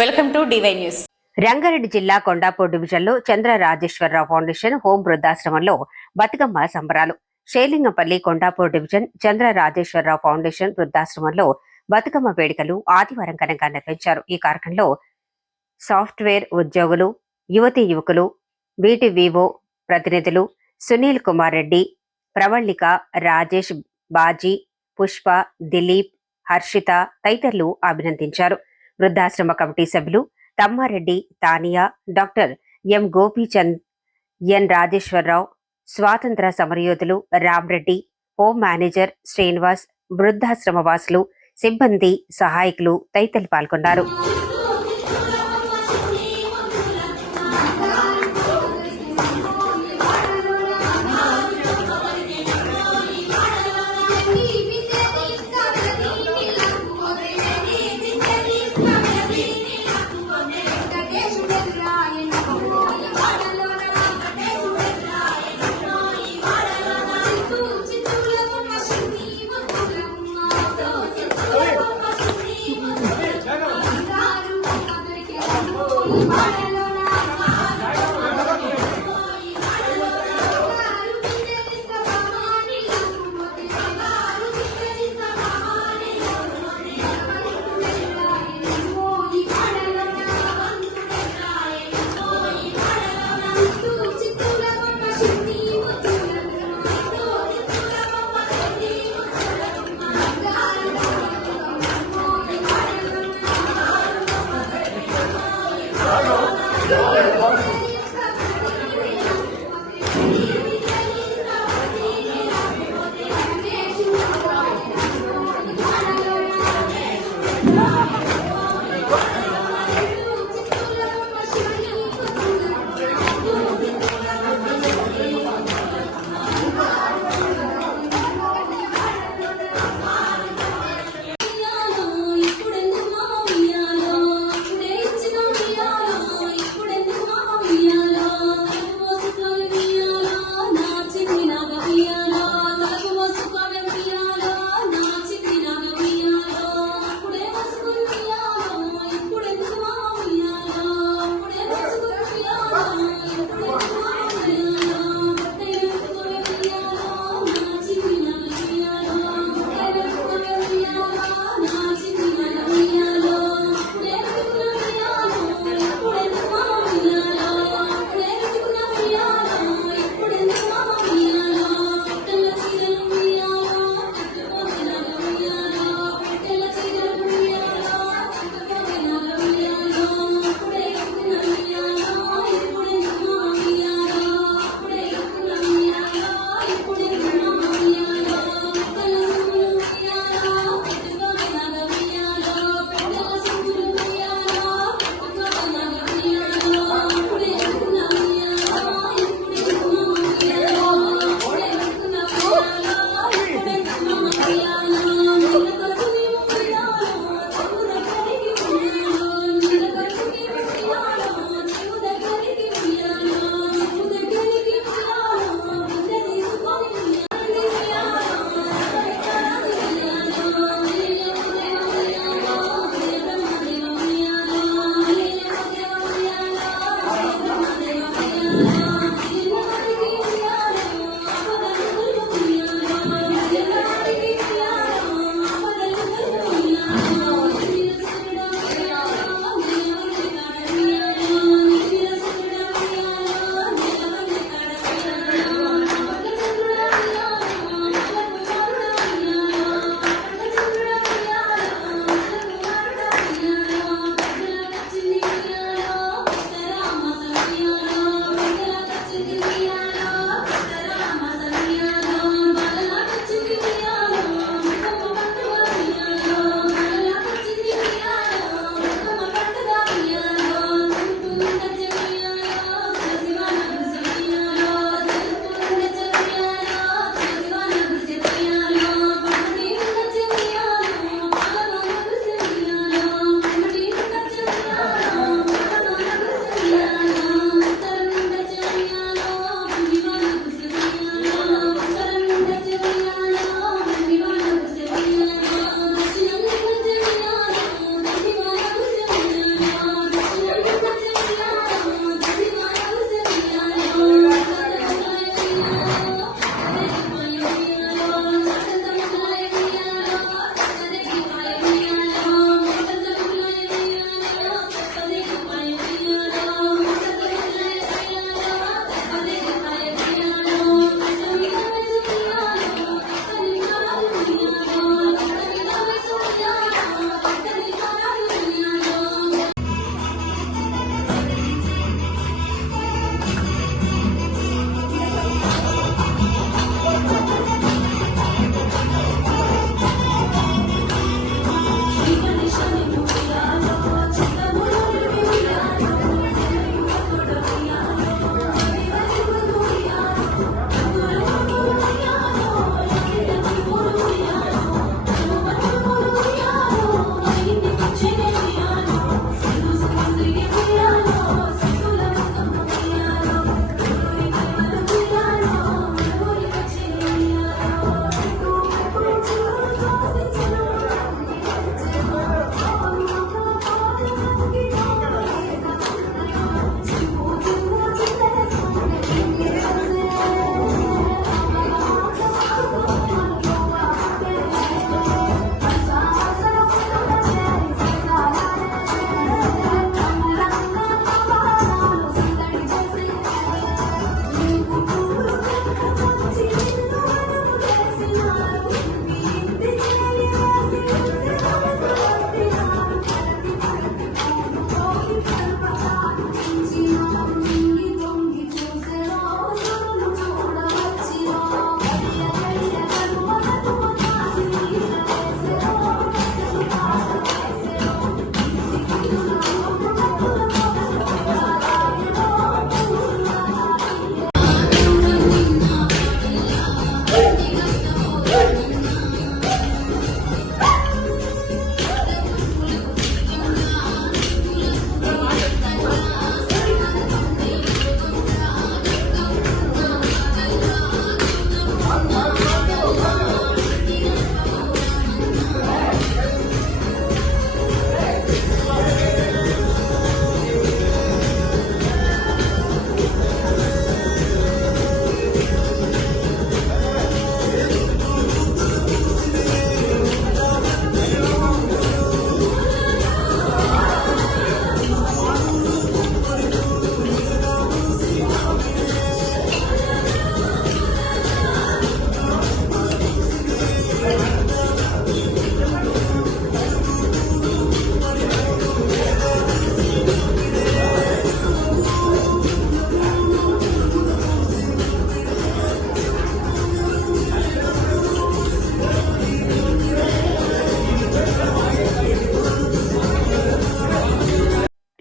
Welcome to DY news. Rangareddy జిల్లా కొండాపూర్ డివిజన్లో చంద్ర Rajeshwararao foundation home వృద్ధాశ్రమంలో బతుకమ్మ సంబరాలు. షేలింగంపల్లి కొండాపూర్ డివిజన్ చంద్ర రాజేశ్వరరావు ఫౌండేషన్ వృద్ధాశ్రమంలో బతుకమ్మ వేడుకలు ఆదివారం ఘనంగా నిర్వహించారు. ఈ కార్యక్రమంలో సాఫ్ట్వేర్ ఉద్యోగులు యువతి యువకులు బీటీవీఓ ప్రతినిధులు సునీల్ కుమార్ రెడ్డి ప్రవళిక రాజేష్ బాజీ పుష్ప దిలీప్ హర్షిత తదితరులు అభినందించారు. వృద్ధాశ్రమ కమిటీ సభ్యులు Tammareddy Tania doctor M Gopichand N Rajeshwararao స్వాతంత్ర సమరయోధులు రామ్రెడ్డి హోమ్ మేనేజర్ శ్రీనివాస్ వృద్ధాశ్రమ వాసులు సిబ్బంది సహాయకులు తదితరులు పాల్గొన్నారు. Hallelujah. Lord.